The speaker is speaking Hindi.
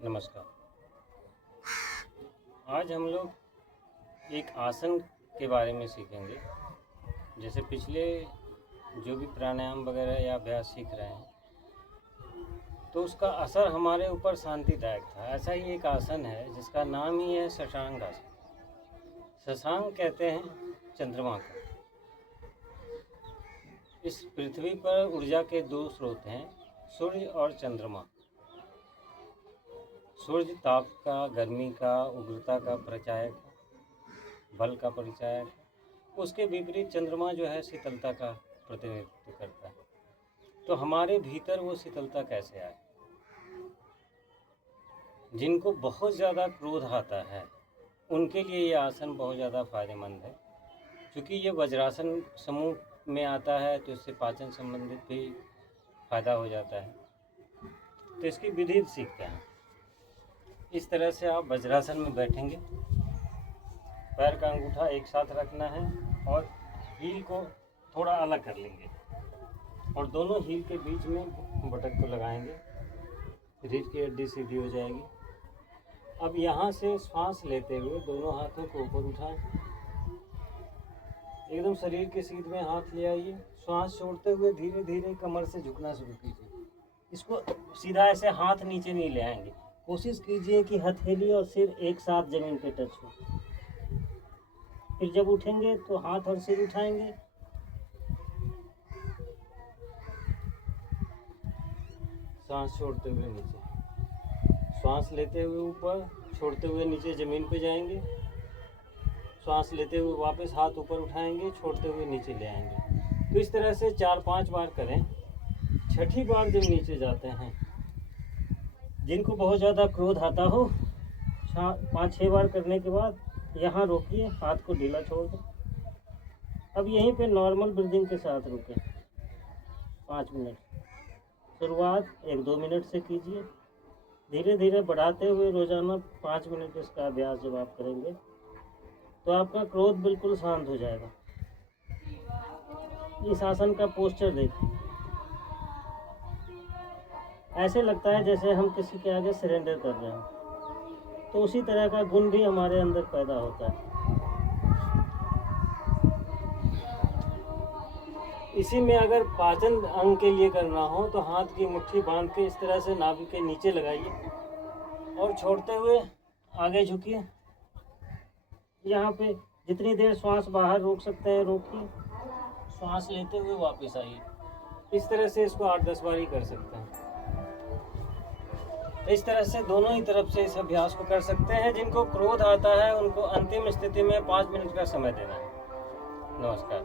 नमस्कार। आज हम लोग एक आसन के बारे में सीखेंगे। जैसे पिछले जो भी प्राणायाम वगैरह या अभ्यास सीख रहे हैं तो उसका असर हमारे ऊपर शांतिदायक था। ऐसा ही एक आसन है जिसका नाम ही है शशांक आसन। शशांक कहते हैं चंद्रमा को। इस पृथ्वी पर ऊर्जा के दो स्रोत हैं, सूर्य और चंद्रमा। सूर्य ताप का, गर्मी का, उग्रता का परिचायक, बल का परिचायक। उसके विपरीत चंद्रमा जो है शीतलता का प्रतिनिधित्व करता है। तो हमारे भीतर वो शीतलता कैसे आए? जिनको बहुत ज़्यादा क्रोध आता है उनके लिए ये आसन बहुत ज़्यादा फायदेमंद है, क्योंकि ये वज्रासन समूह में आता है तो इससे पाचन संबंधित भी फायदा हो जाता है। तो इसकी विधि सीखते हैं। इस तरह से आप वज्रासन में बैठेंगे, पैर का अंगूठा एक साथ रखना है और हील को थोड़ा अलग कर लेंगे और दोनों हील के बीच में बटक को लगाएंगे। रीढ़ की हड्डी सीधी हो जाएगी। अब यहाँ से श्वास लेते हुए दोनों हाथों को ऊपर उठाएं, एकदम शरीर के सीध में हाथ ले आइए। श्वास छोड़ते हुए धीरे धीरे कमर से झुकना शुरू कीजिए। इसको सीधा ऐसे हाथ नीचे नहीं ले आएंगे। कोशिश कीजिए कि हथेली और सिर एक साथ जमीन पे टच हो। फिर जब उठेंगे तो हाथ और सिर उठाएंगे। सांस छोड़ते हुए नीचे, श्वास लेते हुए ऊपर, छोड़ते हुए नीचे जमीन पे जाएंगे। श्वास लेते हुए वापस हाथ ऊपर उठाएंगे, छोड़ते हुए नीचे ले आएंगे। तो इस तरह से 4-5 बार करें। छठी बार जब नीचे जाते हैं, जिनको बहुत ज़्यादा क्रोध आता हो, 5-6 बार करने के बाद यहाँ रोकिए, हाथ को ढीला छोड़ दें। अब यहीं पे नॉर्मल ब्रीदिंग के साथ रुकें 5 मिनट। शुरुआत 1-2 मिनट से कीजिए, धीरे धीरे बढ़ाते हुए रोज़ाना 5 मिनट इसका अभ्यास जब आप करेंगे तो आपका क्रोध बिल्कुल शांत हो जाएगा। इस आसन का पोस्चर देखिए, ऐसे लगता है जैसे हम किसी के आगे सरेंडर कर रहे हैं। तो उसी तरह का गुण भी हमारे अंदर पैदा होता है। इसी में अगर पाचन अंग के लिए करना हो तो हाथ की मुट्ठी बांध के इस तरह से नाभि के नीचे लगाइए और छोड़ते हुए आगे झुकिए। यहाँ पे जितनी देर श्वास बाहर रोक सकते हैं रोकिए, श्वास लेते हुए वापस आइए। इस तरह से इसको 8-10 बार ही कर सकते हैं। इस तरह से दोनों ही तरफ से इस अभ्यास को कर सकते हैं। जिनको क्रोध आता है उनको अंतिम स्थिति में 5 मिनट का समय देना है। नमस्कार।